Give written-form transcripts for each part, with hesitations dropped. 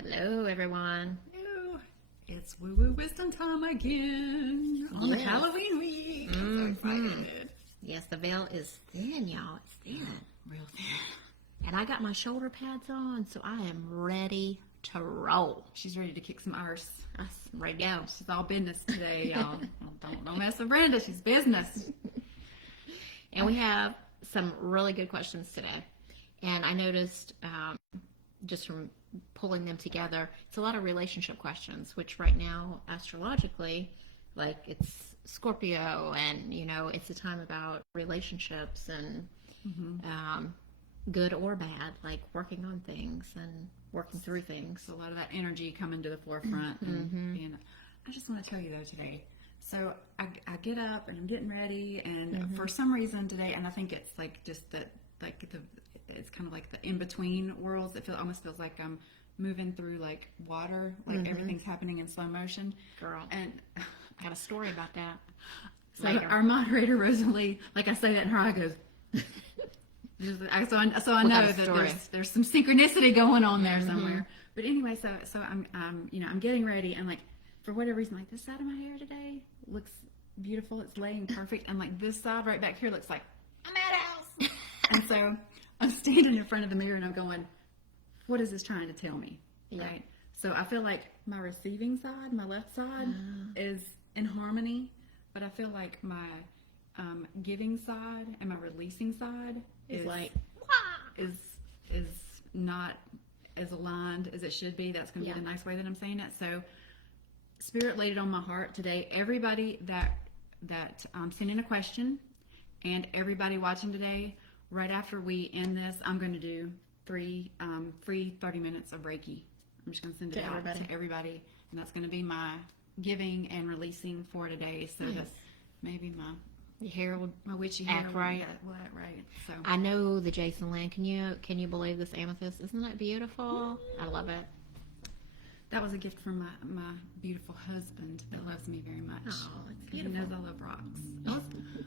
Hello, everyone. Hello. It's Woo Woo Wisdom time again on Yes. Halloween week. I'm so excited. Yes, the veil is thin, y'all. It's thin. Real thin. And I got my shoulder pads on, so I am ready to roll. She's ready to kick some arse. I'm ready to go. She's all business today, y'all. Don't mess with Brenda. She's business. And we have some really good questions today. And I noticed just from pulling them together, it's a lot of relationship questions, which right now, astrologically, like it's Scorpio, and it's a time about relationships and good or bad, like working on things and working through things. So a lot of that energy coming to the forefront. And I just want to tell you though today. So I get up and I'm getting ready, and for some reason today, and I think it's like just that, like it's kind of like the in between worlds. It almost feels like I'm moving through like water, like everything's happening in slow motion. Girl, and I got a story about that. So our moderator Rosalie, like I say that, and her eye goes. So I know that there's some synchronicity going on there somewhere. But anyway, so I'm getting ready, and like for whatever reason, like this side of my hair today looks beautiful. It's laying perfect, and like this side right back here looks like I'm at a house. And so I'm standing in front of the mirror and I'm going, what is this trying to tell me? Yeah. Right. So I feel like my receiving side, my left side, is in harmony, but I feel like my giving side and my releasing side is not as aligned as it should be. That's going to be the nice way that I'm saying it. So Spirit laid it on my heart today. Everybody that sent in a question, and everybody watching today, right after we end this, I'm going to do free 30 minutes of Reiki. I'm just going to send it out to everybody, and that's going to be my giving and releasing for today. So that maybe my hair will, my witchy hair act will right. Right. So I know the Jason Land. Can you believe this amethyst? Isn't that beautiful? I love it. that was a gift from my beautiful husband that loves me very much. Oh, it's beautiful. He knows I love rocks.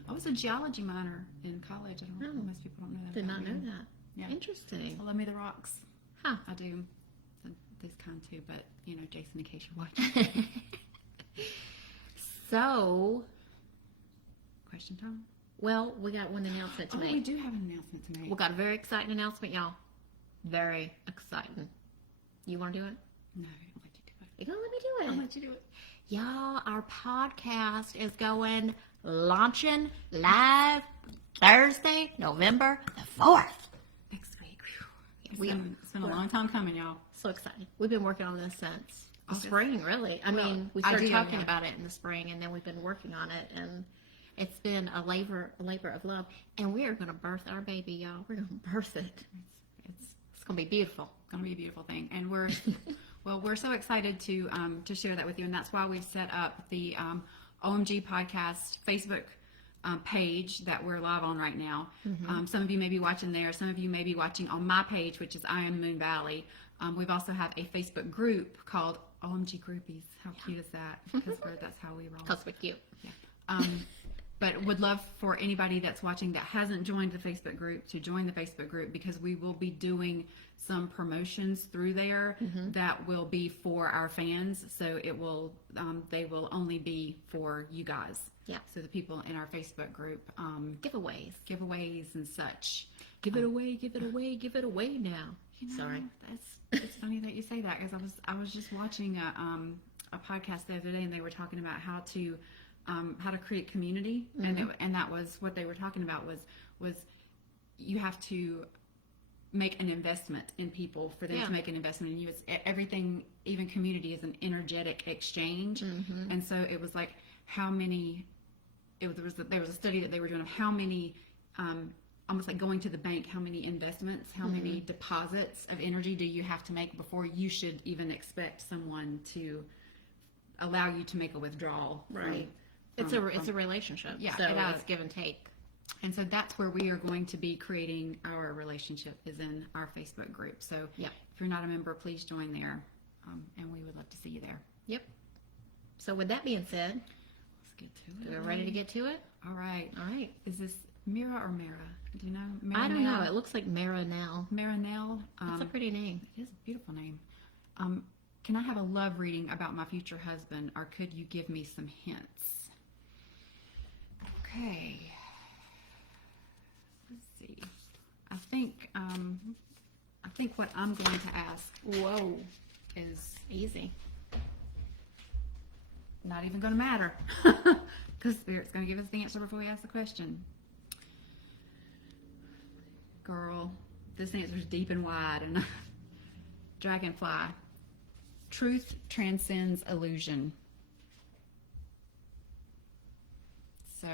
I was a geology minor in college. I don't know. Most people don't know that. Did not about me. know that. Yeah. Interesting. I love me the rocks. Huh. I do. This kind too, but Jason, in case you're watching. So, Question time? well, we got one announcement to We make. do have an announcement to make. We got a very exciting announcement, y'all. Very exciting. You want to do it? No, I'll let you do it. You're going to let me do it? I'll let you do it. Y'all, our podcast is launching live Thursday, November the 4th. Next week. It's It's been a long time coming, y'all. So exciting. We've been working on this since the spring, really. We I started do, talking yeah. about it in the spring, and then we've been working on it, and it's been a labor of love. And we are going to birth our baby, y'all. We're going to birth it. It's going to be beautiful. It's going to be a beautiful thing, and we're so excited to share that with you, and that's why we've set up the Ohm-g Podcast Facebook page that we're live on right now. Some of you may be watching there. Some of you may be watching on my page, which is I Am Moon Valley. We've also have a Facebook group called Ohm-g Groupies. How cute is that? Because that's how we roll. Because we're cute. Yeah. But would love for anybody that's watching that hasn't joined the Facebook group to join the Facebook group, because we will be doing some promotions through there that will be for our fans. So it will, they will only be for you guys. Yeah. So the people in our Facebook group, Giveaways and such. Give it away, give it away, give it away now. Sorry. It's funny that you say that, because I was just watching a podcast the other day, and they were talking about how to create community, and that was what they were talking about was you have to make an investment in people for them to make an investment in you. It's everything, even community is an energetic exchange, and so it was like how many. There was a study that they were doing of how many. Almost like going to the bank, how many investments, how many deposits of energy do you have to make before you should even expect someone to allow you to make a withdrawal? Right. It's a relationship. Yeah, so it is. it's give and take. And so that's where we are going to be creating our relationship, is in our Facebook group. So if you're not a member, please join there, and we would love to see you there. Yep. So with that being said, Let's get to it. we're ready to get to it. All right. All right. Is this Mira or Mara? Do you know? I don't know. It looks like Marinelle. Marinelle. That's a pretty name. It is a beautiful name. Can I have a love reading about my future husband, or could you give me some hints? Okay. Let's see. I think what I'm going to ask, Whoa. is Easy. not even going to matter, because Spirit's going to give us the answer before we ask the question. Girl, this answer's deep and wide. And Dragonfly. Truth transcends illusion. So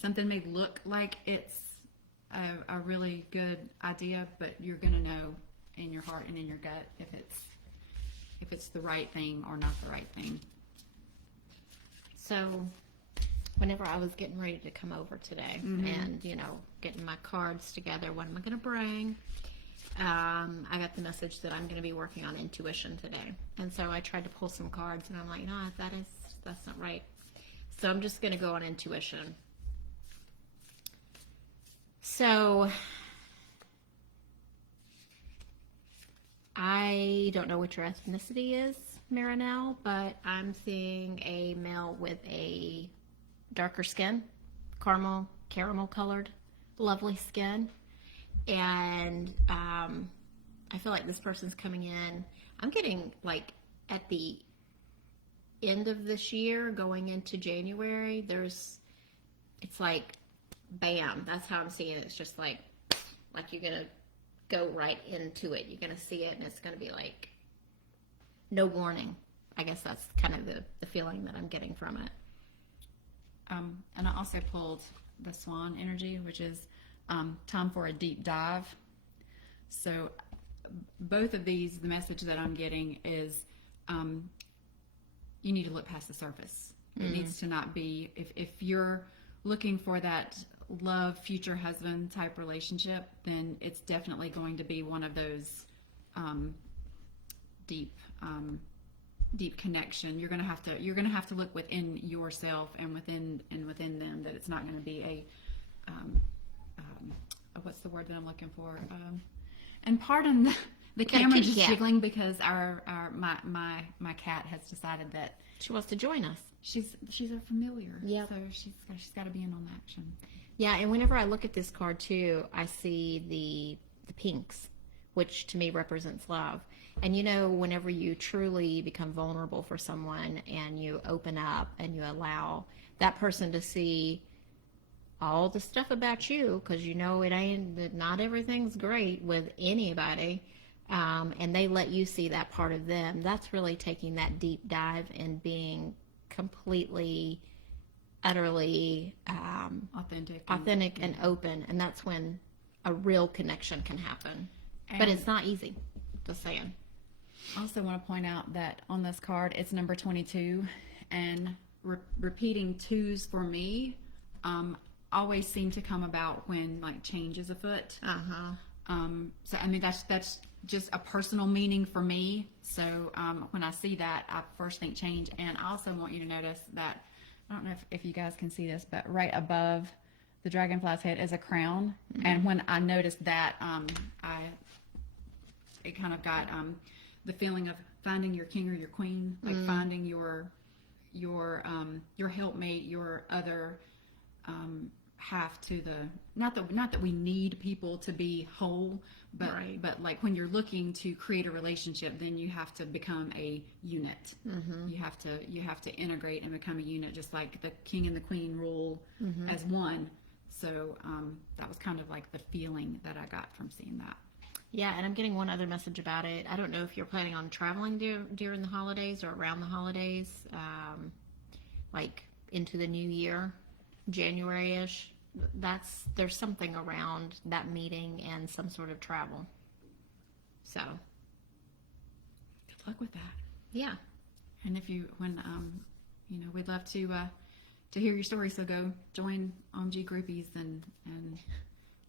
something may look like it's a really good idea, but you're going to know in your heart and in your gut if it's the right thing or not the right thing. So whenever I was getting ready to come over today and, getting my cards together, what am I going to bring? I got the message that I'm going to be working on intuition today. And so I tried to pull some cards and I'm like, no, that's not right. So I'm just going to go on intuition. So I don't know what your ethnicity is, Marinelle, but I'm seeing a male with a darker skin, caramel colored, lovely skin. And I feel like this person's coming in. I'm getting like at the end of this year, going into January, it's like, bam, that's how I'm seeing it. It's just like you're going to go right into it. You're going to see it and it's going to be like no warning. I guess that's kind of the feeling that I'm getting from it. And I also pulled the Swan energy, which is time for a deep dive. So both of these, the message that I'm getting is you need to look past the surface. It needs to not be, if you're looking for that love, future husband type relationship, then it's definitely going to be one of those deep connection. You're gonna have to look within yourself and within them. That it's not going to be a what's the word that I'm looking for? And pardon the camera just jiggling because my cat has decided that she wants to join us. She's a familiar. Yeah. So she's got to be in on the action. Yeah, and whenever I look at this card too, I see the pinks, which to me represents love. And whenever you truly become vulnerable for someone and you open up and you allow that person to see all the stuff about you, because not everything's great with anybody, and they let you see that part of them, that's really taking that deep dive and being completely, utterly authentic and open, and that's when a real connection can happen. But it's not easy, just saying. I also want to point out that on this card, it's number 22, and repeating twos for me always seem to come about when like change is afoot. So I mean that's just a personal meaning for me. So when I see that, I first think change. And I also want you to notice that, I don't know if you guys can see this, but right above the dragonfly's head is a crown. And when I noticed that, it kind of got the feeling of finding your king or your queen, like finding your helpmate, your other half to the, not that we need people to be whole, but right. But like when you're looking to create a relationship, then you have to become a unit. You have to integrate and become a unit, just like the king and the queen rule as one. So that was kind of like the feeling that I got from seeing that. Yeah, and I'm getting one other message about it. I don't know if you're planning on traveling during the holidays or around the holidays, like into the new year, January-ish. There's something around that meeting and some sort of travel. So, good luck with that. Yeah. And we'd love to hear your story. So go join Ohm-g groupies and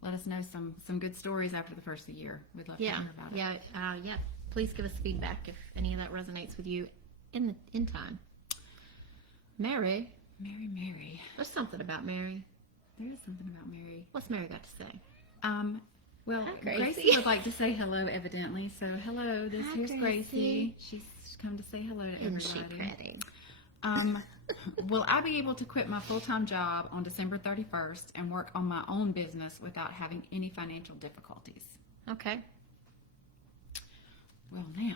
let us know some good stories after the first of the year. We'd love to hear about it. Yeah. Please give us feedback if any of that resonates with you in time. Mary. Mary. There's something about Mary. There is something about Mary. What's Mary got to say? Well, Hi, Gracie. Gracie Would like to say hello, evidently. So, hello. Here's Gracie. Gracie. She's come to say hello to Isn't she everybody. pretty? Will I be able to quit my full-time job on December 31st and work on my own business without having any financial difficulties? Okay. Well, now.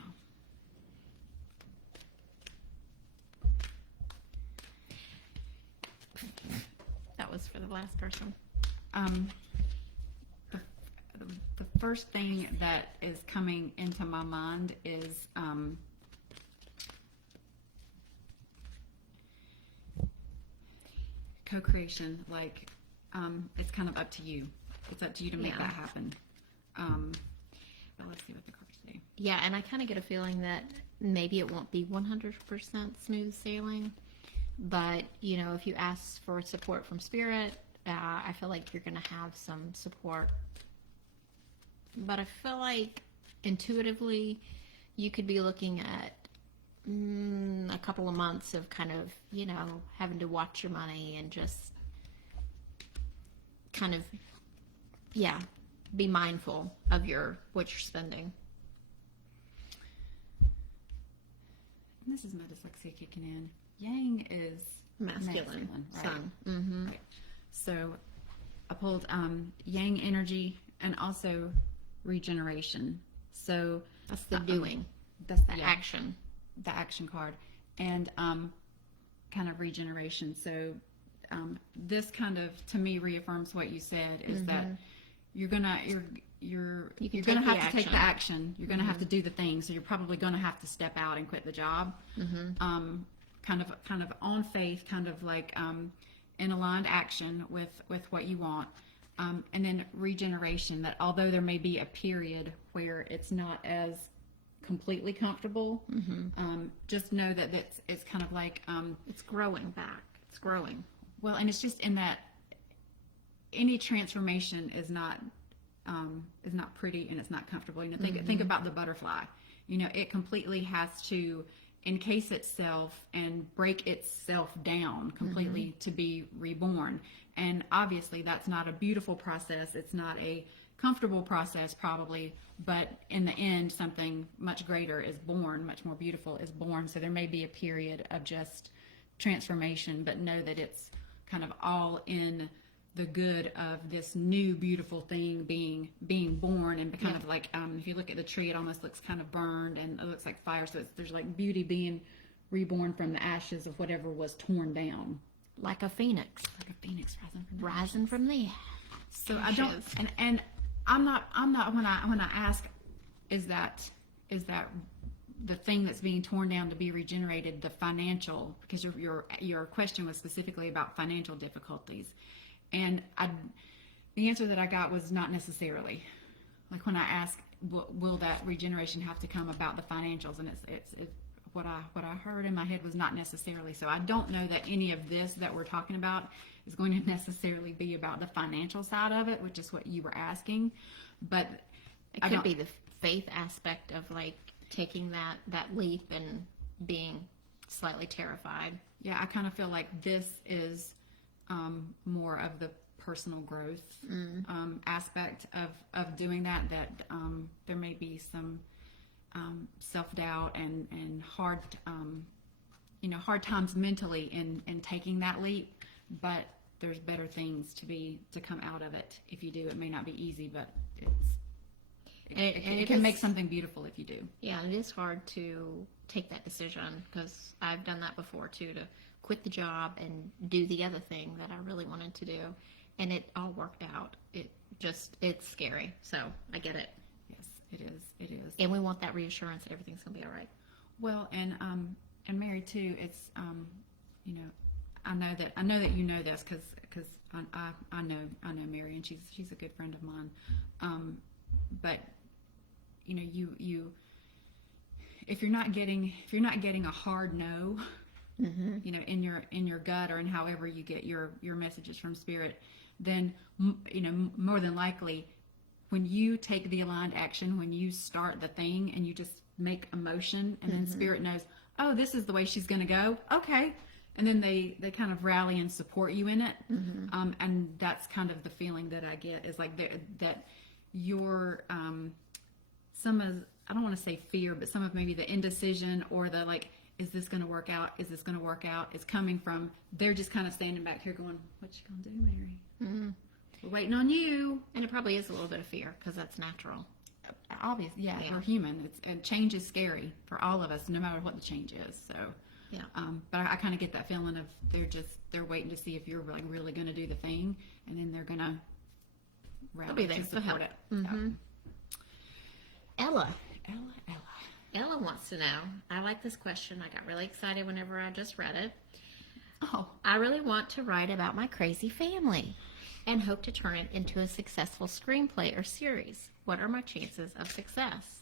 That was for the last person. The first thing that is coming into my mind is co-creation. Like, it's kind of up to you. It's up to you to make that happen. But let's see what the cards say. Yeah, and I kind of get a feeling that maybe it won't be 100% smooth sailing, but if you ask for support from Spirit, I feel like you're going to have some support. But I feel like intuitively you could be looking at a couple of months of kind of, having to watch your money and just kind of, be mindful of what you're spending. This is my dyslexia kicking in. Yang is masculine, right? Sun. Mm-hmm. Right. So I pulled Yang energy and also regeneration. So That's the doing. That's the action. The action card. And kind of regeneration. So this kind of, to me, reaffirms what you said, is that you're gonna have to take the action. You're gonna have to do the thing. So you're probably gonna have to step out and quit the job. Kind of on faith, kind of like in aligned action with what you want. And then regeneration, that although there may be a period where it's not as completely comfortable, just know that it's kind of like it's growing back. It's growing. Well, and it's just in that any transformation is not pretty and it's not comfortable. Think about the butterfly. It completely has to encase itself and break itself down completely to be reborn. And obviously that's not a beautiful process. It's not a comfortable process probably, but in the end something much greater is born, much more beautiful is born. So there may be a period of just transformation, but know that it's kind of all in the good of this new beautiful thing being born. And kind of like if you look at the tree, it almost looks kind of burned and it looks like fire. So there's like beauty being reborn from the ashes of whatever was torn down, like a phoenix. like a phoenix Rising from the So I don't, and I'm not when I ask, is that the thing that's being torn down to be regenerated, the financial, because your question was specifically about financial difficulties, and the answer that I got was not necessarily. Like when I ask, will that regeneration have to come about the financials, and it's what I heard in my head was not necessarily. So I don't know that any of this that we're talking about is going to necessarily be about the financial side of it, which is what you were asking. But it could be the faith aspect of like taking that leap and being slightly terrified. Yeah, I kind of feel like this is more of the personal growth aspect of doing that there may be some self-doubt and hard times mentally in taking that leap, but there's better things to come out of it if you do. It may not be easy, but it can make something beautiful if you do. Yeah, it is hard to take that decision because I've done that before too, to quit the job and do the other thing that I really wanted to do, and it all worked out. It's scary, so I get it. Yes, it is. And we want that reassurance that everything's gonna be all right. Well, and Mary too. It's I know that you know this because I know Mary, and she's a good friend of mine. But you if you're not getting a hard no, in your gut or in however you get your messages from Spirit, then more than likely, when you take the aligned action, when you start the thing and you just make a motion, and then Spirit knows, oh, this is the way she's going to go. Okay. And then they kind of rally and support you in it. And that's kind of the feeling that I get, is like that your some of, I don't want to say fear, but some of maybe the indecision or the like, is this going to work out? Is this going to work out? Is coming from, they're just kind of standing back here going, what you going to do, Mary? Mm-hmm. We're waiting on you. And it probably is a little bit of fear because that's natural. Obviously, yeah, we're human. And change is scary for all of us, no matter what the change is. So, Yeah. But I kind of get that feeling of they're waiting to see if you're like really going to do the thing, and then they're going to rally there to to support help. it. Mm-hmm. Ella Ella. wants to know. I like this question. I got really excited whenever I just read it. Oh, I really want to write about my crazy family and hope to turn it into a successful screenplay or series. What are my chances of success?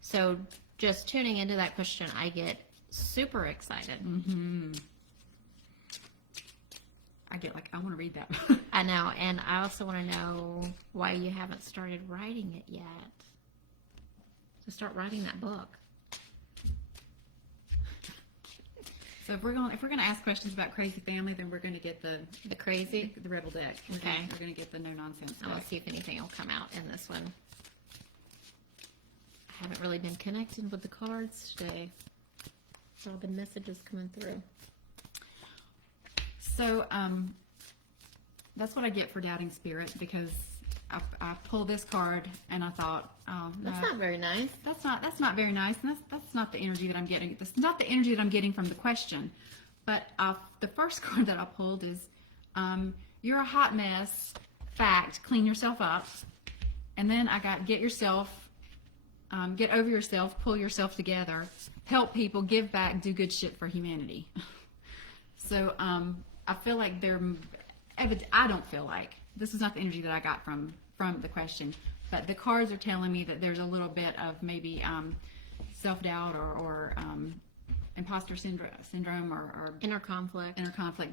So just tuning into that question, I get super excited. mm-hmm. I get like, I want to read that. I know, and I also want to know why you haven't started writing it yet. So start writing that book. So if we're gonna ask questions about crazy family, then we're gonna get the crazy, the rebel deck. Okay. We're gonna get the no nonsense I want deck. to see if anything will come out in this one. I haven't really been connecting with the cards today. There's all been messages coming through. So that's what I get for doubting spirit, because I pulled this card and I thought, oh, no, That's not very nice. that's not very nice, and that's not the energy that I'm getting. That's not the energy that I'm getting from the question. But the first card that I pulled is, you're a hot mess. Fact, clean yourself up. And then I got get over yourself, pull yourself together, help people, give back, do good shit for humanity. So I feel like I don't feel like, this is not the energy that I got from the question, but the cards are telling me that there's a little bit of maybe self-doubt or imposter syndrome or Inner conflict.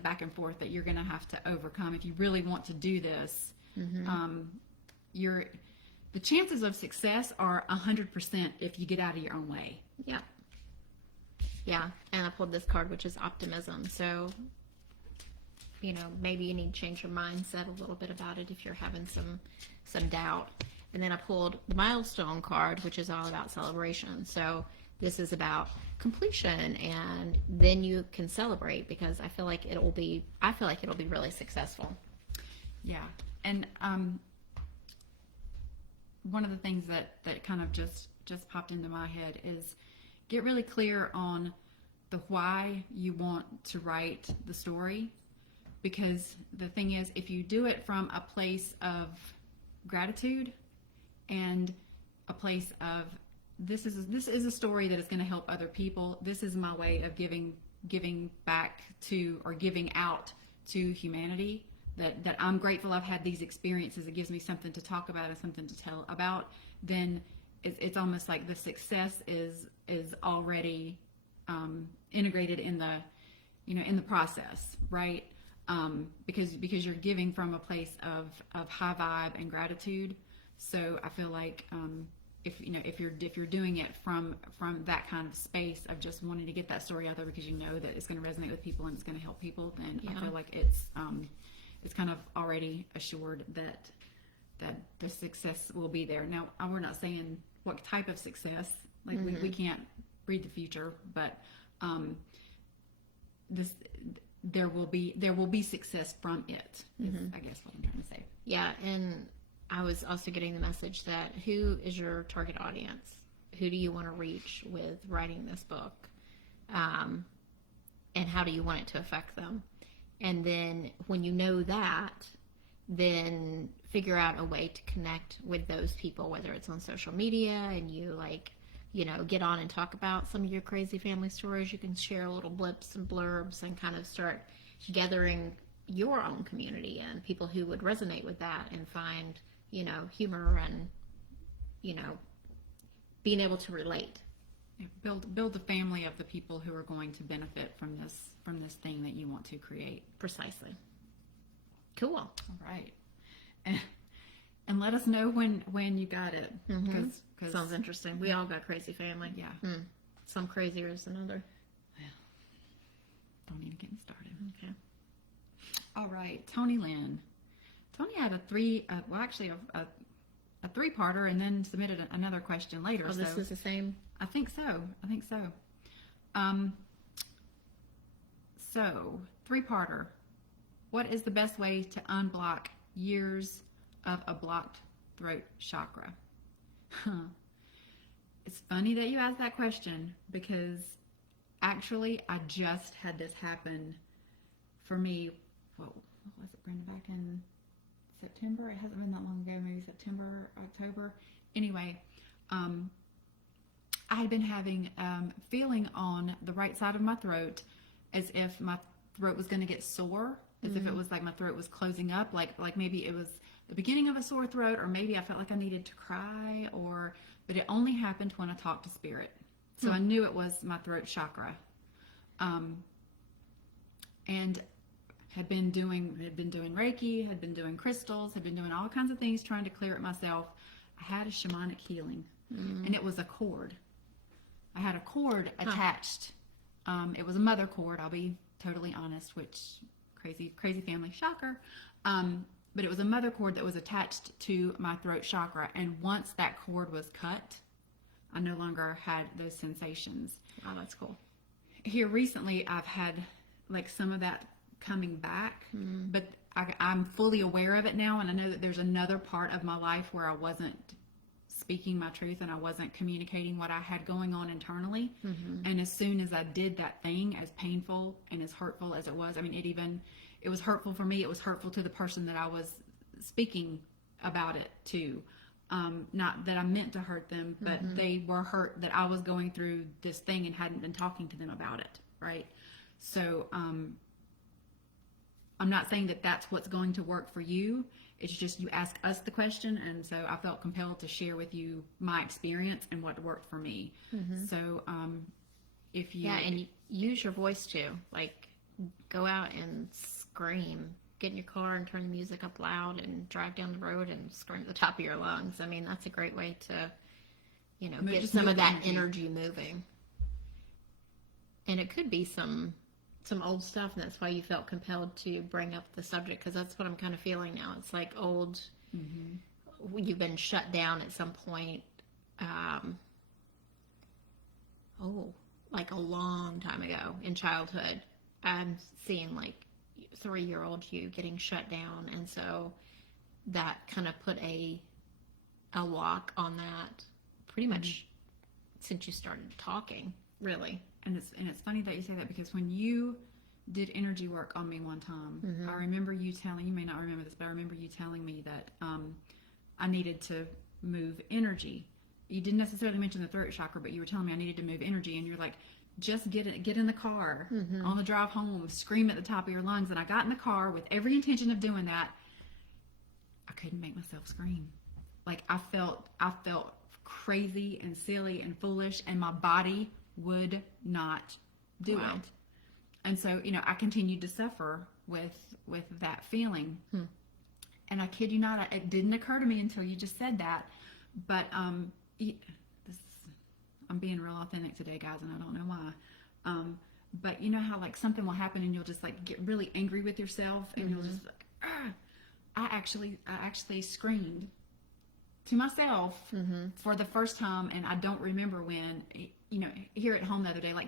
back and forth that you're going to have to overcome if you really want to do this. Mm-hmm. The chances of success are 100% if you get out of your own way. Yeah. Yeah, and I pulled this card, which is optimism. So, maybe you need to change your mindset a little bit about it if you're having some doubt. And then I pulled the milestone card, which is all about celebration. So this is about completion, and then you can celebrate, because I feel like it'll be really successful. Yeah, and one of the things that kind of just popped into my head is get really clear on the why you want to write the story, because the thing is, if you do it from a place of gratitude and a place of this is a story that is going to help other people, this is my way of giving back to, or giving out to humanity, that I'm grateful I've had these experiences, it gives me something to talk about and something to tell about, then it's almost like the success is already integrated in the process, right? Because you're giving from a place of high vibe and gratitude. So I feel like if you're doing it from that kind of space of just wanting to get that story out there because you know that it's going to resonate with people and it's going to help people, then I feel like it's kind of already assured that the success will be there. Now, we're not saying what type of success, like we can't read the future, but there will be success from it, is, I guess, what I'm trying to say. Yeah, and I was also getting the message that who is your target audience? Who do you want to reach with writing this book? And how do you want it to affect them? And then when you know that, then figure out a way to connect with those people, whether it's on social media and you get on and talk about some of your crazy family stories. You can share little blips and blurbs and kind of start gathering your own community and people who would resonate with that and find, humor and, being able to relate. Yeah, build the family of the people who are going to benefit from this thing that you want to create. Precisely. Cool. All right. And let us know when you got it. Cause Sounds interesting. We all got crazy family. Yeah. Some crazier than another. Well, don't even get me started. Okay. All right. Tony Lynn. Tony had a a 3-parter and then submitted another question later. Oh, this so is the same. I think so. So 3-parter. What is the best way to unblock years of a blocked throat chakra? It's funny that you asked that question because actually I just had this happen for me. What was it, Brenda? Back in September? It hasn't been that long ago. Maybe September, October. Anyway, I had been having feeling on the right side of my throat as if my throat was going to get sore, as if it was like my throat was closing up, like maybe it was the beginning of a sore throat, or maybe I felt like I needed to cry, but it only happened when I talked to spirit. So I knew it was my throat chakra. And had been doing Reiki, had been doing crystals, had been doing all kinds of things trying to clear it myself. I had a shamanic healing, and it was a cord. I had a cord attached. It was a mother cord, I'll be totally honest, which crazy family, shocker. But it was a mother cord that was attached to my throat chakra. And once that cord was cut, I no longer had those sensations. Oh, that's cool. Here recently, I've had like some of that coming back, but I'm fully aware of it now. And I know that there's another part of my life where I wasn't speaking my truth and I wasn't communicating what I had going on internally. And as soon as I did that thing, as painful and as hurtful as it was, I mean, it was hurtful for me. It was hurtful to the person that I was speaking about it to. Not that I meant to hurt them, but they were hurt that I was going through this thing and hadn't been talking to them about it. Right. So, I'm not saying that that's what's going to work for you. It's just you ask us the question, and so I felt compelled to share with you my experience and what worked for me. So, if you and use your voice too. Like, go out and scream. Get in your car and turn the music up loud and drive down the road and scream at the top of your lungs. I mean, that's a great way to, get some of that energy moving. And it could be some old stuff, and that's why you felt compelled to bring up the subject, because that's what I'm kind of feeling now. It's like old, you've been shut down at some point, like a long time ago in childhood. I'm seeing like 3-year-old you getting shut down, and so that kind of put a lock on that pretty much since you started talking, really. And it's funny that you say that, because when you did energy work on me one time, I remember you may not remember this, but I remember you telling me that I needed to move energy. You didn't necessarily mention the throat chakra, but you were telling me I needed to move energy, and you're like, just get in the car on the drive home, scream at the top of your lungs. And I got in the car with every intention of doing that. I couldn't make myself scream. Like I felt crazy and silly and foolish, and my body would not do it. And so, I continued to suffer with that feeling. And I kid you not, it didn't occur to me until you just said that. But I'm being real authentic today, guys, and I don't know why. But you know how like something will happen and you'll just like get really angry with yourself, and you'll just like, I actually screamed to myself for the first time, and I don't remember when. Here at home the other day, like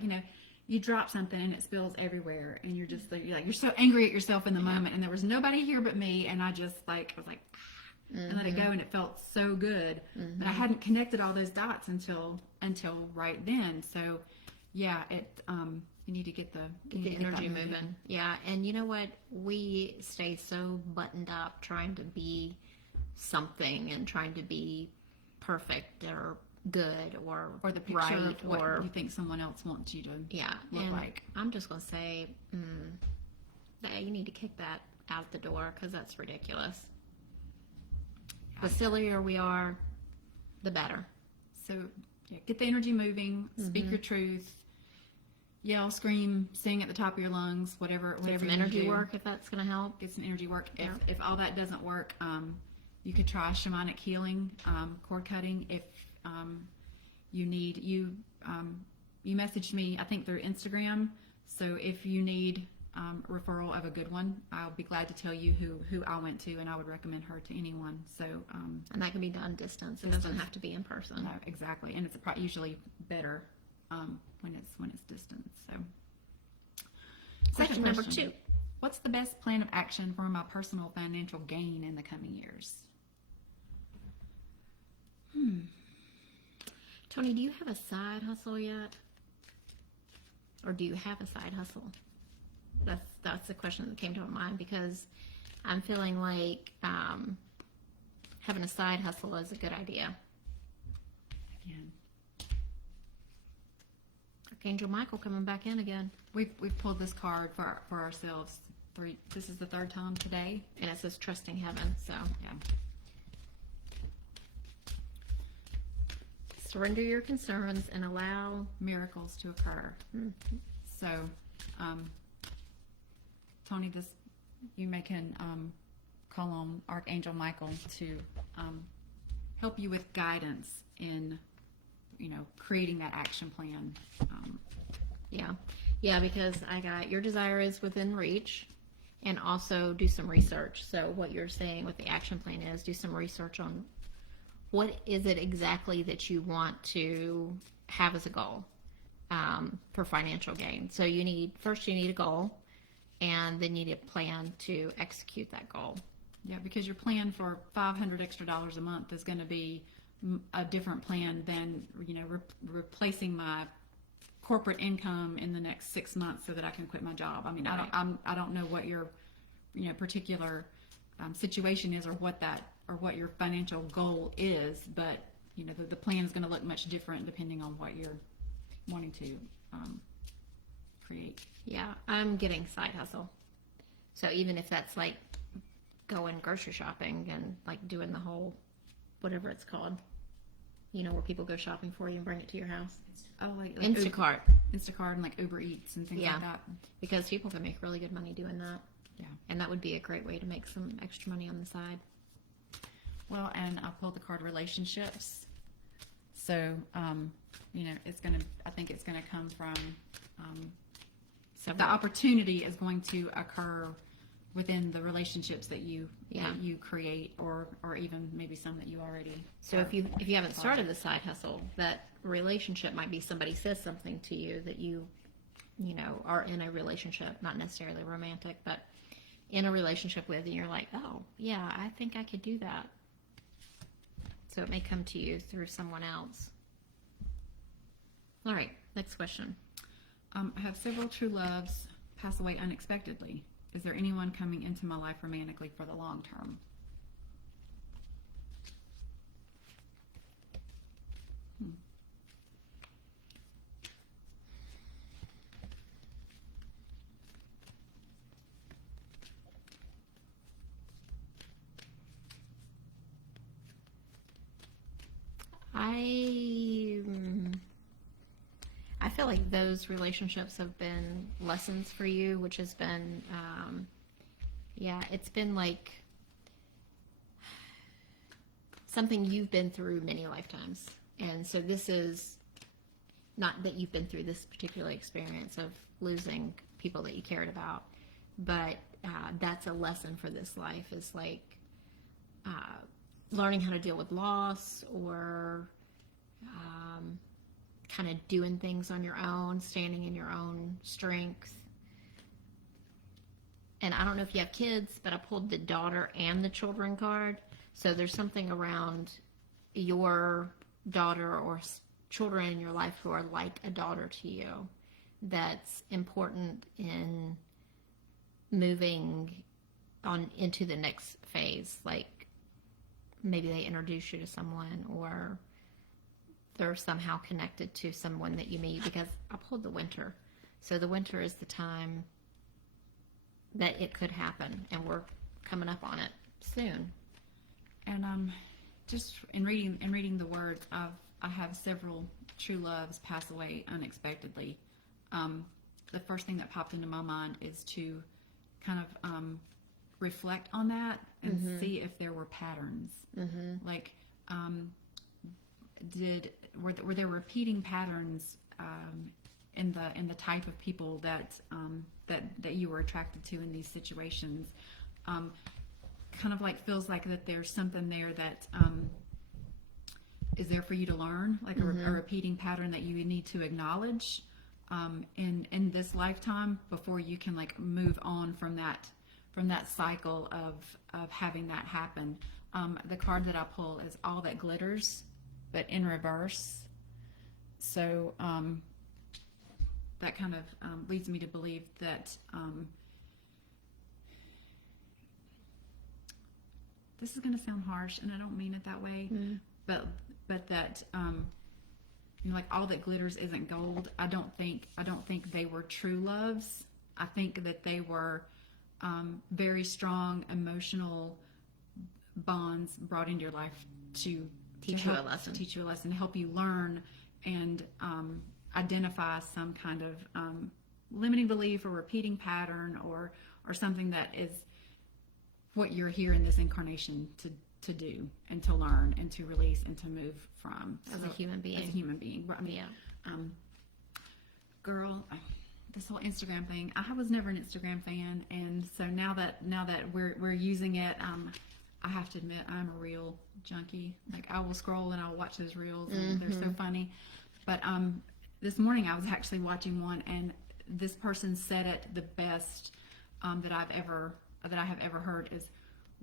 you drop something and it spills everywhere, and you're just like you're so angry at yourself in the moment, and there was nobody here but me, and I was like and let it go, and it felt so good. But I hadn't connected all those dots until right then. So yeah, you need to get the energy moving. Yeah, and you know what? We stay so buttoned up trying to be something and trying to be perfect or good or the picture right, of what or you think someone else wants you to look like. I'm just going to say that you need to kick that out the door, because that's ridiculous. The sillier we are, the better. So get the energy moving, speak your truth, yell, scream, sing at the top of your lungs, whatever some you energy do. work, if that's going to help. Get some energy work. If all that doesn't work, you could try shamanic healing, cord cutting. If you need, you messaged me, I think through Instagram. So if you need referral of a good one, I'll be glad to tell you who I went to, and I would recommend her to anyone. So, and that can be done distance. It doesn't have to be in person. No, exactly, and it's usually better when it's distance. So, Question number 2. What's the best plan of action for my personal financial gain in the coming years? Tony, do you have a side hustle yet? Or do you have a side hustle? That's the question that came to my mind, because I'm feeling like having a side hustle is a good idea. Again, Archangel Michael coming back in again. we've pulled this card for ourselves. This is the 3rd time today, And it says trusting heaven. So yeah. surrender your concerns and allow Miracles to occur. So, Tony, you can call on Archangel Michael to help you with guidance in, creating that action plan. Yeah, because I got your desire is within reach, and also do some research. So what you're saying with the action plan is do some research on what is it exactly that you want to have as a goal for financial gain. So you need a goal, and then you need a plan to execute that goal. Yeah, because your plan for $500 extra a month is going to be a different plan than replacing my corporate income in the next 6 months so that I can quit my job. I mean, Right. I don't know what your particular situation is, or what your financial goal is, but the plan is going to look much different depending on what you're wanting to create. Yeah, I'm getting side hustle. So even if that's like going grocery shopping and like doing the whole, whatever it's called, where people go shopping for you and bring it to your house. Oh, like Instacart. Instacart and like Uber Eats and things like that. Because people can make really good money doing that. Yeah. And that would be a great way to make some extra money on the side. Well, and I pulled the card relationships. So, I think it's gonna come from, the opportunity is going to occur within the relationships that you create, or even maybe some that you already. So if you haven't started the side hustle, that relationship might be somebody says something to you that you are in a relationship, not necessarily romantic, but in a relationship with, and you're like, oh yeah, I think I could do that. So it may come to you through someone else. All right, next question. I have several true loves pass away unexpectedly. Is there anyone coming into my life romantically for the long term? I feel like those relationships have been lessons for you, which has been, it's been like something you've been through many lifetimes. And so this is not that you've been through this particular experience of losing people that you cared about, but that's a lesson for this life, is like learning how to deal with loss, or kind of doing things on your own, standing in your own strength. And I don't know if you have kids, but I pulled the daughter and the children card. So there's something around your daughter or children in your life who are like a daughter to you that's important in moving on into the next phase. Like maybe they introduce you to someone, or they're somehow connected to someone that you meet, because I pulled the winter. So the winter is the time that it could happen, and we're coming up on it soon. And just in reading the words, I have several true loves pass away unexpectedly. The first thing that popped into my mind is to kind of reflect on that and see if there were patterns. Like, were there repeating patterns in the type of people that that you were attracted to in these situations. Kind of like feels like that there's something there that is there for you to learn, like a repeating pattern that you need to acknowledge in this lifetime before you can like move on from that cycle of having that happen. The card that I pull is All That Glitters, but in reverse. So that kind of leads me to believe that this is going to sound harsh, and I don't mean it that way, but that you know, like all that glitters isn't gold. I don't think they were true loves. I think that they were very strong emotional bonds brought into your life to teach you a lesson, help you learn and identify some kind of limiting belief or repeating pattern or something that is what you're here in this incarnation to do and to learn and to release and to move from as a human being. As a human being. I mean, yeah. Girl, this whole Instagram thing. I was never an Instagram fan, and so now that we're using it, I have to admit I'm a reel junkie. Like I will scroll and I'll watch those reels, and they're so funny. But this morning I was actually watching one, and this person said it the best that I have ever heard is,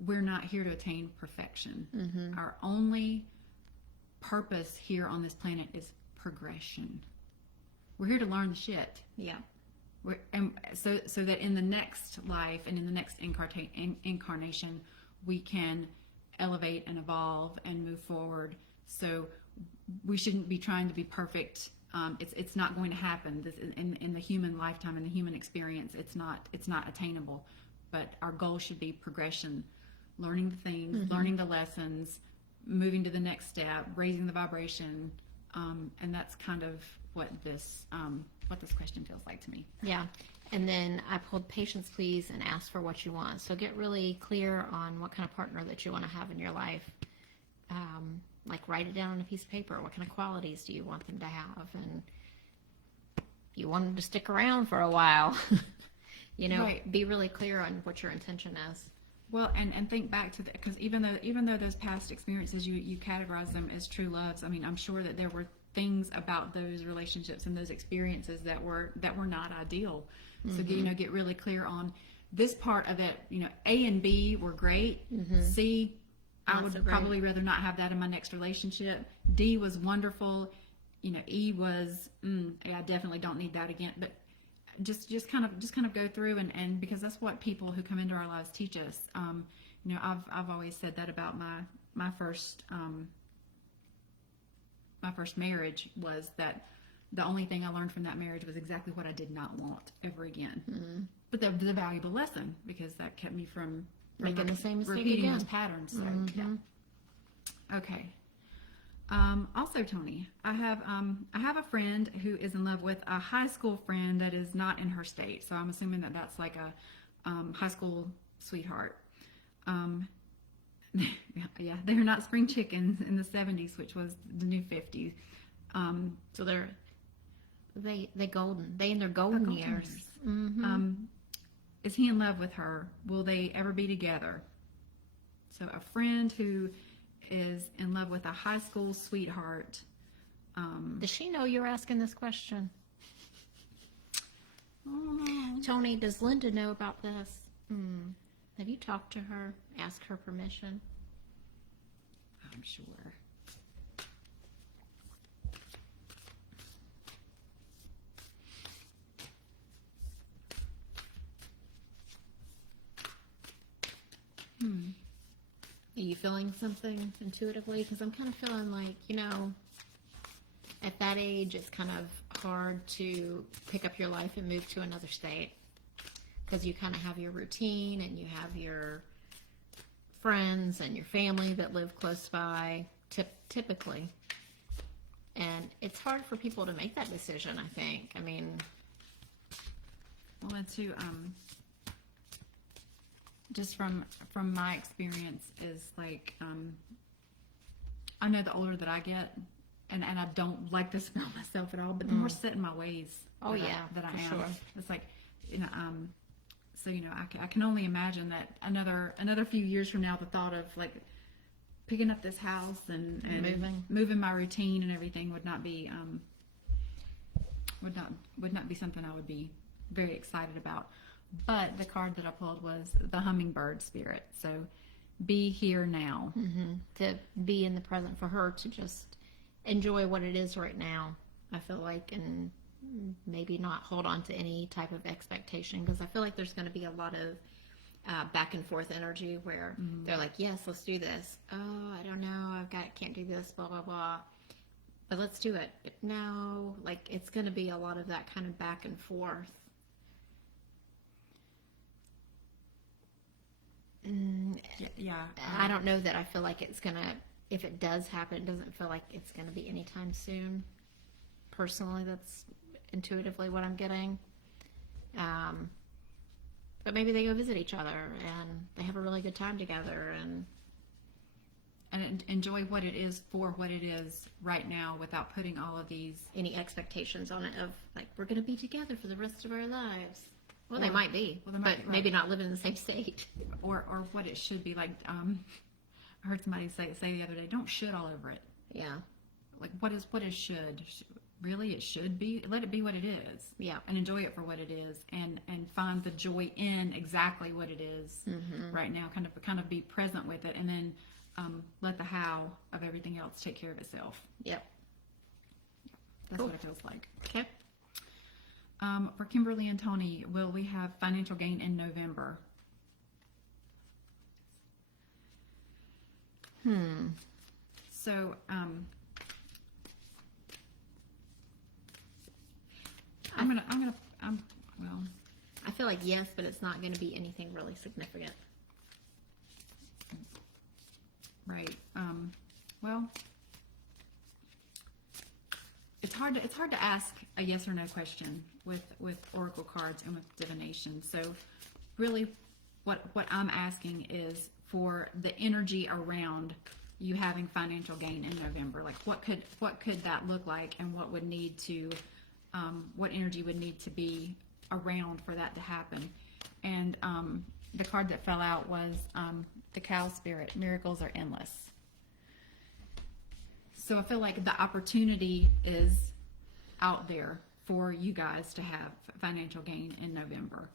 we're not here to attain perfection. Our only purpose here on this planet is progression. We're here to learn the shit. Yeah. And so that in the next life and in the next incarnation, we can elevate and evolve and move forward. So we shouldn't be trying to be perfect. It's not going to happen. This, in the human lifetime, in the human experience, it's not attainable. But our goal should be progression, learning the things, learning the lessons, moving to the next step, raising the vibration, and that's kind of what this question feels like to me. Yeah. And then I pulled Patience Please and Ask for What You Want. So get really clear on what kind of partner that you want to have in your life. Like write it down on a piece of paper. What kind of qualities do you want them to have? And you want them to stick around for a while. You know, right. Be really clear on what your intention is. Well, and think back to because even though those past experiences you categorize them as true loves, I mean, I'm sure that there were things about those relationships and those experiences that were not ideal. So get really clear on this part of it. You know, A and B were great. C, I would probably rather not have that in my next relationship. D was wonderful. You know, E was I definitely don't need that again. But just kind of go through and because that's what people who come into our lives teach us. You know, I've always said that about my first marriage was that the only thing I learned from that marriage was exactly what I did not want ever again. But that was a valuable lesson because that kept me from making the same mistake repeating again. those patterns. So, yeah. Okay. Also, Tony, I have a friend who is in love with a high school friend that is not in her state. So I'm assuming that that's like a high school sweetheart. Yeah, they're not spring chickens in the 70s, which was the new 50s. So they in their golden years. Is he in love with her? Will they ever be together? So a friend who is in love with a high school sweetheart. Does she know you're asking this question? Oh. Tony, does Linda know about this? Have you talked to her? Ask her permission? I'm sure. Are you feeling something intuitively? Because I'm kind of feeling like, you know, at that age, it's kind of hard to pick up your life and move to another state. Because you kind of have your routine and you have your friends and your family that live close by, typically. And it's hard for people to make that decision, I think. I mean... Well, to just from my experience is like I know the older that I get, and I don't like this about myself at all, but the more set in my ways Oh, yeah, that I for am. sure. It's like, so, I can only imagine that another few years from now, the thought of like picking up this house and moving my routine and everything would not be something I would be very excited about. But the card that I pulled was the hummingbird spirit. So be here now. To be in the present, for her to just enjoy what it is right now, I feel like, and maybe not hold on to any type of expectation, because I feel like there's going to be a lot of back and forth energy where they're like, yes, let's do this. Oh, I don't know, can't do this, blah blah blah, but let's do it. No, like, it's going to be a lot of that kind of back and forth. Yeah. I don't know that I feel like it's going to, if it does happen, it doesn't feel like it's going to be anytime soon. Personally, that's intuitively what I'm getting. But maybe they go visit each other and they have a really good time together and enjoy what it is for what it is right now, without putting all of these any expectations on it of like, we're going to be together for the rest of our lives. Well, they might be, but maybe not live in the same state. Or what it should be like. I heard somebody say the other day, don't should all over it. Yeah. Like, what is should? Really, it should be. Let it be what it is. Yeah. And enjoy it for what it is, and find the joy in exactly what it is right now. Kind of be present with it, and then let the how of everything else take care of itself. Yep. That's Cool. what it feels like. Okay. For Kimberly and Tony, will we have financial gain in November? So, well, I feel like yes, but it's not going to be anything really significant. right. Well, it's hard to ask a yes or no question with oracle cards and with divination. So really what I'm asking is for the energy around you having financial gain in November. Like, what could that look like, and what would need to what energy would need to be around for that to happen. And the card that fell out was the cow spirit. Miracles are endless. So I feel like the opportunity is out there for you guys to have financial gain in November.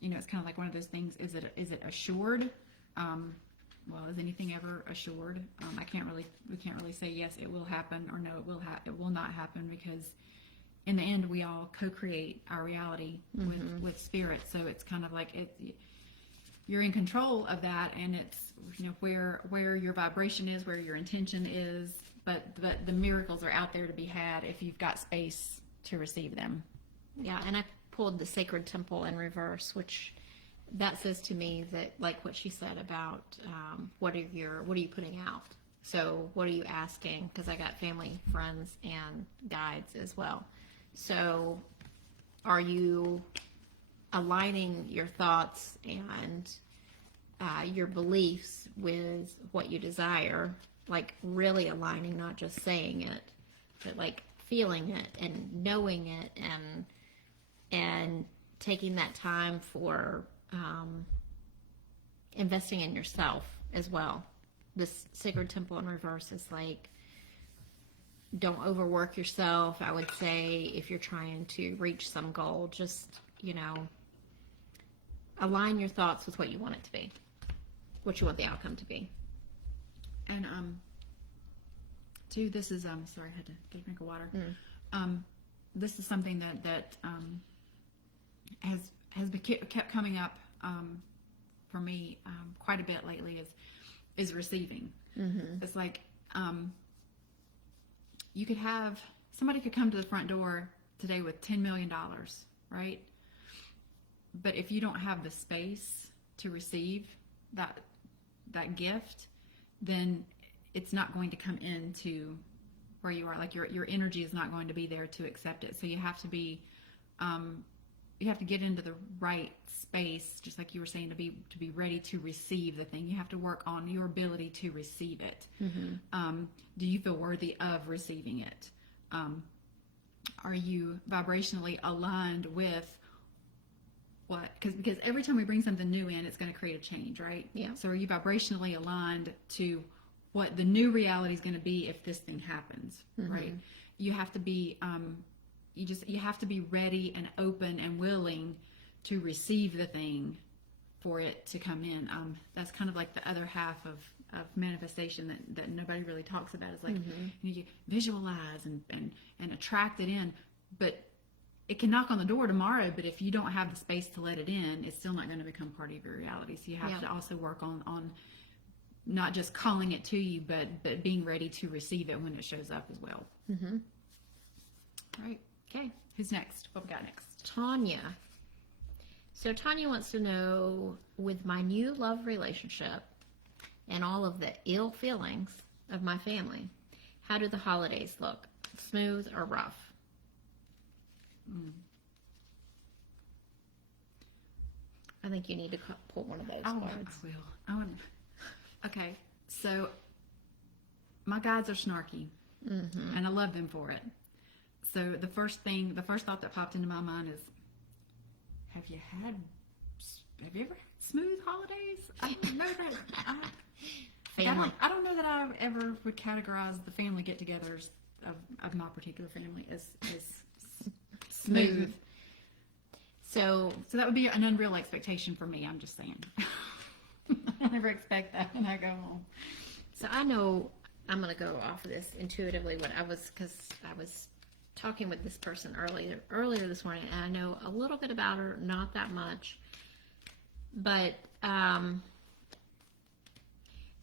It's kind of like one of those things. Is it assured? Well, is anything ever assured? We can't really say yes, it will happen, or no, it will not happen, because in the end, we all co-create our reality with spirit. So it's kind of like you're in control of that, and it's where your vibration is, where your intention is. But the miracles are out there to be had if you've got space to receive them. Yeah, and I pulled the sacred temple in reverse, which that says to me that, like what she said about what are you putting out? So what are you asking? Because I got family, friends, and guides as well. So are you aligning your thoughts and your beliefs with what you desire? Like, really aligning, not just saying it, but like feeling it and knowing it, and taking that time for investing in yourself as well. This sacred temple in reverse is like, don't overwork yourself. I would say if you're trying to reach some goal, just, align your thoughts with what you want it to be, what you want the outcome to be. And too, this is sorry, I had to get a drink of water. This is something that has kept coming up for me quite a bit lately, is receiving. It's like somebody could come to the front door today with $10 million, right? But if you don't have the space to receive that gift, then it's not going to come into where you are. Like, your energy is not going to be there to accept it. So you have to be get into the right space, just like you were saying, to be ready to receive the thing. You have to work on your ability to receive it. Do you feel worthy of receiving it? Are you vibrationally aligned with what? Because every time we bring something new in, it's going to create a change, right? Yeah. So are you vibrationally aligned to what the new reality is going to be if this thing happens, right? You have to be you have to be ready and open and willing to receive the thing for it to come in. That's kind of like the other half of manifestation that nobody really talks about. Is like you visualize and attract it in, but it can knock on the door tomorrow, but if you don't have the space to let it in, it's still not going to become part of your reality. So you have to also work on not just calling it to you, but being ready to receive it when it shows up as well. All right. Okay. Who's next? What we got next? Tanya. So Tanya wants to know, with my new love relationship and all of the ill feelings of my family, how do the holidays look? Smooth or rough? I think you need to pull one of those cards. I will. Okay. So my guides are snarky, and I love them for it. So the first thought that popped into my mind is, have you ever had smooth holidays? I've never had. I don't know that I ever would categorize the family get-togethers of my particular family as smooth. So that would be an unreal expectation for me. I'm just saying. I never expect that when I go home. So I know I'm going to go off of this intuitively because I was talking with this person earlier this morning, and I know a little bit about her, not that much, but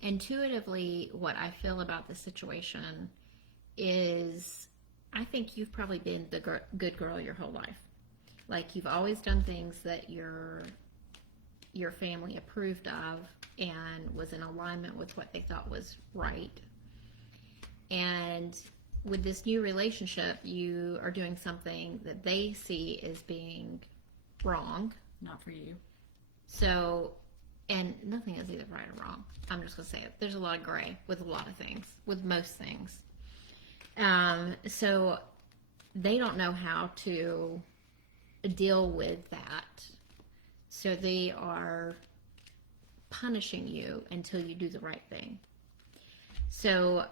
intuitively what I feel about the situation is I think you've probably been the good girl your whole life. Like, you've always done things that your family approved of and was in alignment with what they thought was right. And with this new relationship, you are doing something that they see as being wrong. Not for you. So, and nothing is either right or wrong. I'm just going to say it. There's a lot of gray with a lot of things, with most things. So they don't know how to deal with that. So they are punishing you until you do the right thing. So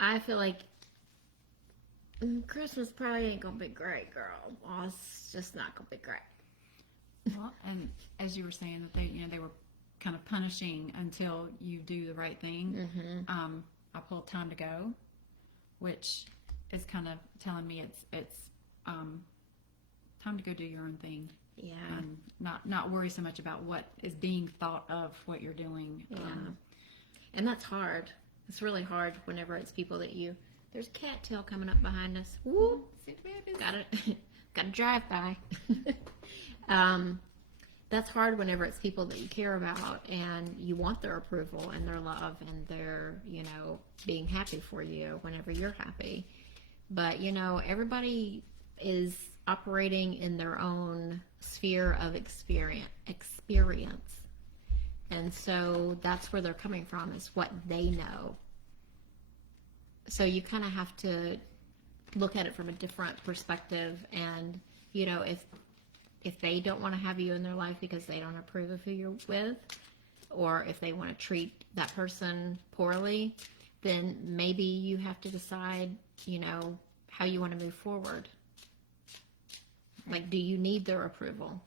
I feel like Christmas probably ain't gonna be great, girl. Oh, it's just not gonna be great. Well, and as you were saying that they were kind of punishing until you do the right thing. I pulled time to go, which is kind of telling me it's time to go do your own thing. Yeah. And not worry so much about what is being thought of what you're doing. Yeah. And that's hard. It's really hard whenever it's people that there's a cattail coming up behind us. Woo! Gotta drive by. That's hard whenever it's people that you care about and you want their approval and their love and their, being happy for you whenever you're happy. But, everybody is operating in their own sphere of experience. And so that's where they're coming from, is what they know. So you kind of have to look at it from a different perspective. And, if they don't want to have you in their life because they don't approve of who you're with, or if they want to treat that person poorly, then maybe you have to decide, how you want to move forward. Like, do you need their approval?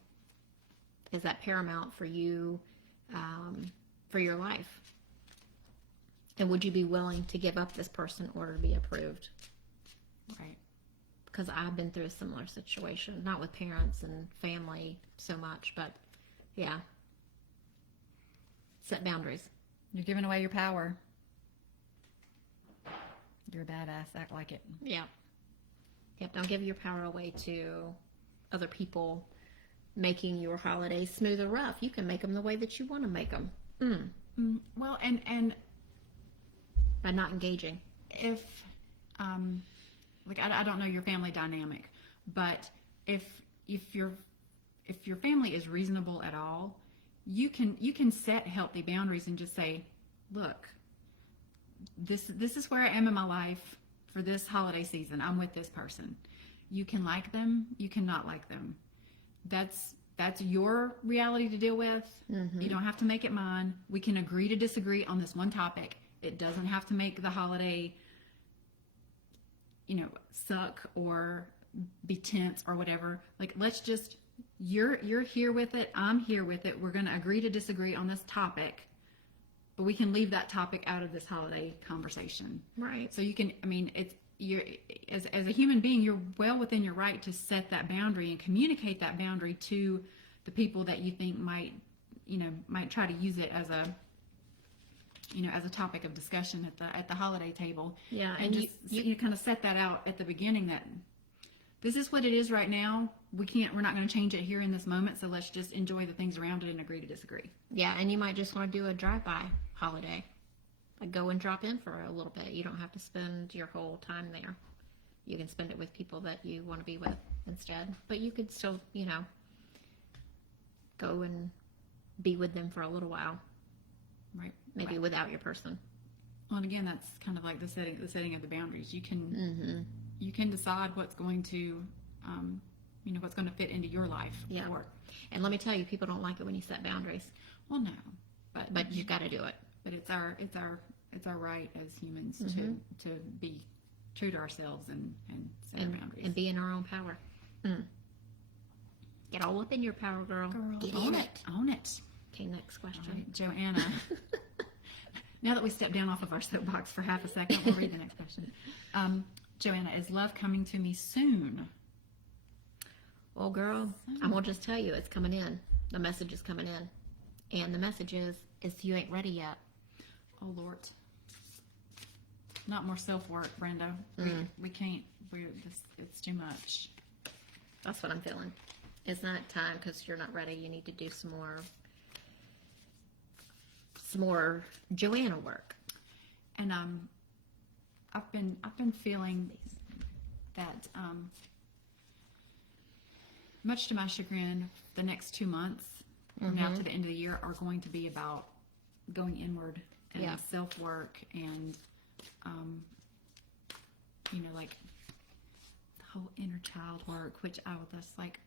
Is that paramount for you, for your life? And would you be willing to give up this person in order to be approved? Right. Because I've been through a similar situation, not with parents and family so much, but yeah. Set boundaries. You're giving away your power. You're a badass. Act like it. Yeah. Yep. Don't give your power away to other people making your holidays smooth or rough. You can make them the way that you want to make them. Well, and by not engaging. If, I don't know your family dynamic, but if your if your family is reasonable at all, you can set healthy boundaries and just say, look, this is where I am in my life for this holiday season. I'm with this person. You can like them, you cannot like them. That's your reality to deal with. You don't have to make it mine. We can agree to disagree on this one topic. It doesn't have to make the holiday, suck or be tense or whatever. Like, let's just, you're here with it. I'm here with it. We're going to agree to disagree on this topic, but we can leave that topic out of this holiday conversation. Right. So you can, you're, as a human being, you're well within your right to set that boundary and communicate that boundary to the people that you think might try to use it as a topic of discussion at the holiday table. Yeah, and just you kind of set that out at the beginning that this is what it is right now. We're not going to change it here in this moment. So let's just enjoy the things around it and agree to disagree. Yeah, and you might just want to do a drive-by holiday. Like, go and drop in for a little bit. You don't have to spend your whole time there. You can spend it with people that you want to be with instead. But you could still, go and be with them for a little while. Right. Maybe right. without your person. Well, and again, that's kind of like the setting of the boundaries. You can decide what's going to, what's going to fit into your life. Yeah. And let me tell you, people don't like it when you set boundaries. Well, no, but you got to do it. But it's our right as humans to be true to ourselves and set our boundaries and be in our own power. Get all up in your power, girl. Get own in it. Own it. Okay, next question. Right, Joanna. Now that we stepped down off of our soapbox for half a second, we'll read the next question. Joanna, is love coming to me soon? Well, girl, I'm going to just tell you, it's coming in. The message is coming in. And the message is you ain't ready yet. Oh, Lord. Not more self-work, Brenda. We can't. It's too much. That's what I'm feeling. It's not time because you're not ready. You need to do some more Joanna work. And I've been feeling that much to my chagrin, the next 2 months from now to the end of the year are going to be about going inward and self-work and like the whole inner child work, which I was just like,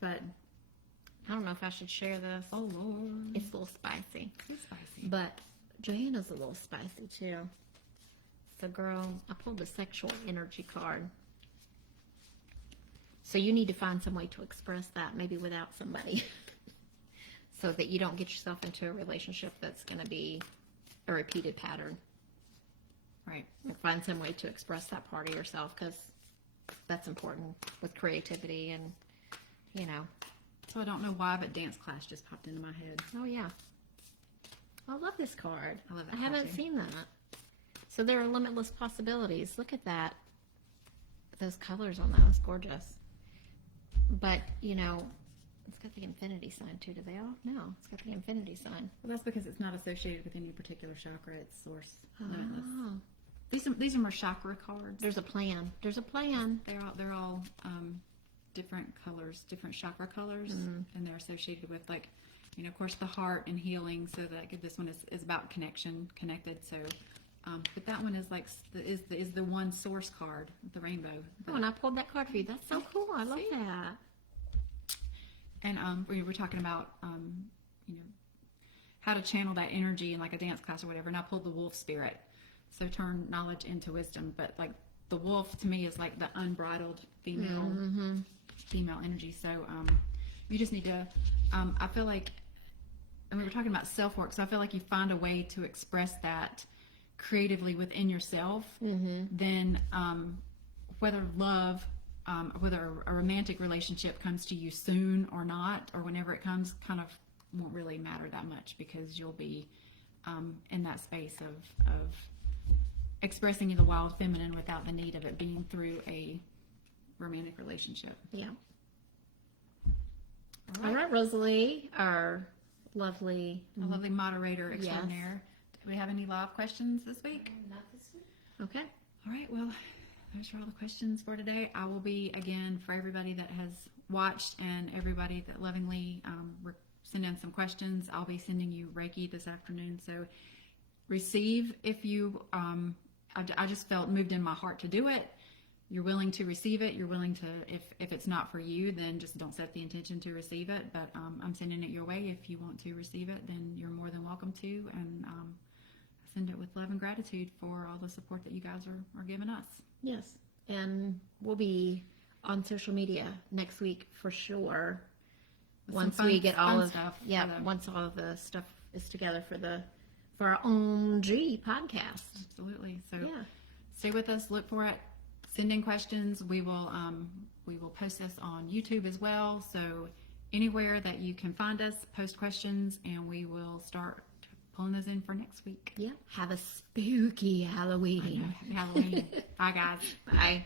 but I don't know if I should share this. Oh, Lord. It's a little spicy. It's spicy. But Joanna's a little spicy, too. So, girl, I pulled the sexual energy card. So you need to find some way to express that, maybe without somebody. So that you don't get yourself into a relationship that's going to be a repeated pattern. Right. And find some way to express that part of yourself, because that's important with creativity and, So I don't know why, but dance class just popped into my head. Oh, yeah. I love this card. I love that I card, haven't too. seen that. So there are limitless possibilities. Look at that. Those colors on that was gorgeous. But, it's got the infinity sign, too. Do they all? No, it's got the infinity sign. Well, that's because it's not associated with any particular chakra. It's source. Limitless. Oh. These are more chakra cards. There's a plan. There's a plan. They're all different colors, different chakra colors, and they're associated with, like, of course, the heart and healing. So that this one is about connected. So, but that one is like is the one source card, the rainbow. Oh, and I pulled that card for you. That's so cool. I love that. And we were talking about how to channel that energy in like a dance class or whatever. And I pulled the wolf spirit, so turn knowledge into wisdom. But like the wolf to me is like the unbridled female energy. So you just need to. I feel like, and we were talking about self work. So I feel like you find a way to express that creatively within yourself. Then whether love. Whether a romantic relationship comes to you soon or not, or whenever it comes, kind of won't really matter that much, because you'll be in that space of expressing the wild feminine without the need of it being through a romantic relationship. Yeah. All right, Rosalie, our lovely moderator extraordinaire. Do we have any live questions this week? Not this week. Okay. All right. Well, those are all the questions for today. I will be, again, for everybody that has watched and everybody that lovingly send in some questions, I'll be sending you Reiki this afternoon. So receive if you, I just felt moved in my heart to do it. You're willing to receive it. You're willing to, if it's not for you, then just don't set the intention to receive it. But I'm sending it your way. If you want to receive it, then you're more than welcome to. And I send it with love and gratitude for all the support that you guys are giving us. Yes. And we'll be on social media next week for sure. Once we get all of stuff. once all of the stuff is together for our Ohm-g podcast. Absolutely. So Yeah. stay with us. Look for it. Send in questions. We will post this on YouTube as well. So anywhere that you can find us, post questions, and we will start pulling those in for next week. Yeah. Have a spooky Halloween. Happy Halloween. Bye, guys. Bye.